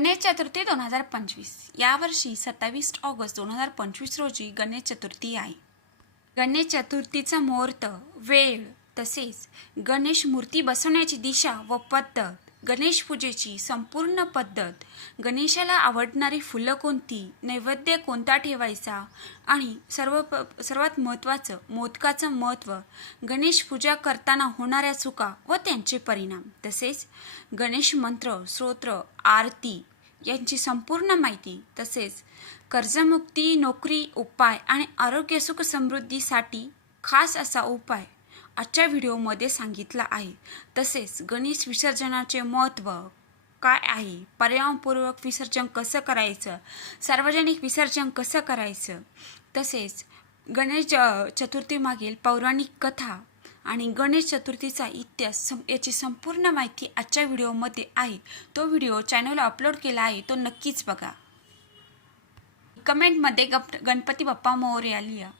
गणेश चतुर्थी 2025 यावर्षी 27 ऑगस्ट 2025 रोजी गणेश चतुर्थी आहे. गणेश चतुर्थीचा मुहूर्त, वेळ तसेच गणेश मूर्ती बसवण्याची दिशा व पद्धत, गणेश पूजेची संपूर्ण पद्धत, गणेशाला आवडणारी फुलं कोणती, नैवेद्य कोणता ठेवायचा आणि सर्वात महत्त्वाचं मोदकाचं महत्त्व, गणेश पूजा करताना होणाऱ्या चुका व त्यांचे परिणाम, तसेच गणेश मंत्र, स्तोत्र, आरती यांची संपूर्ण माहिती, तसेच कर्जमुक्ती, नोकरी, उपाय आणि आरोग्य सुख समृद्धीसाठी खास असा उपाय आजच्या व्हिडिओमध्ये सांगितला आहे. तसेच गणेश विसर्जनाचे महत्त्व काय आहे, पर्यावरणपूर्वक विसर्जन कसं करायचं, सार्वजनिक विसर्जन कसं करायचं, तसेच गणेश चतुर्थीमागील पौराणिक कथा आणि गणेश चतुर्थीचा इतिहास याची संपूर्ण माहिती आजच्या व्हिडिओमध्ये आहे. तो व्हिडिओ चॅनलला अपलोड केला आहे, तो नक्कीच बघा. कमेंटमध्ये गणपती बाप्पा मोरया लिहा.